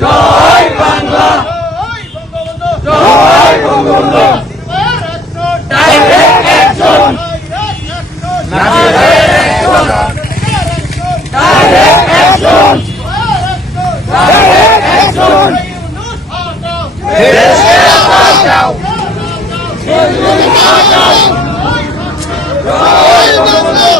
জয় বাংলা জয় Bangabandhu direct action direct action direct action direct action দেশ হাটাও দেশ হাটাও নামনে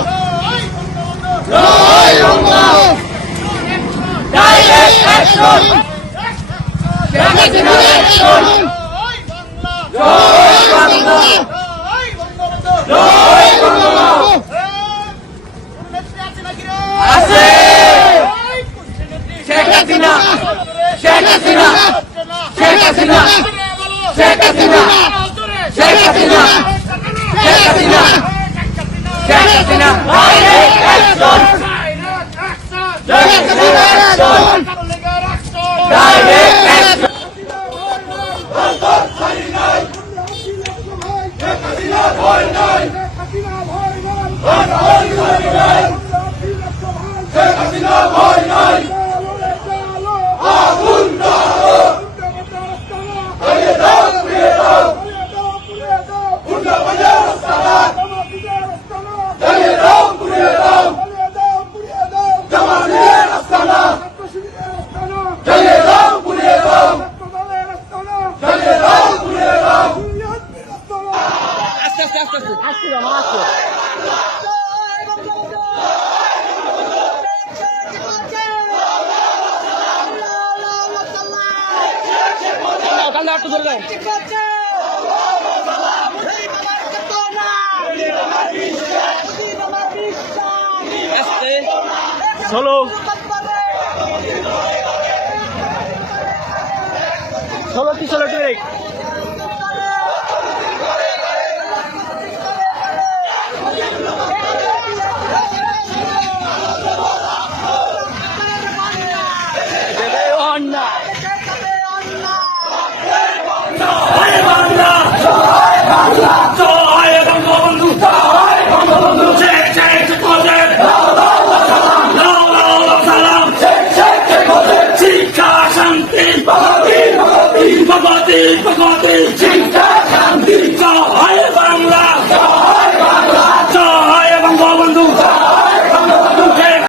শেখ হাসিনা শেখ হাসিনা শেখ হাসিনা শেখ হাসিনা। শেখ হাসিনা। শেখ হাসিনা। শেখ হাসিনা। ডাইরেক্ট অ্যাকশন শেখ হাসিনা ধরে অ্যাকশন চলো। চলো। কি চলো ট্রেক? শিক্ষা Yeah.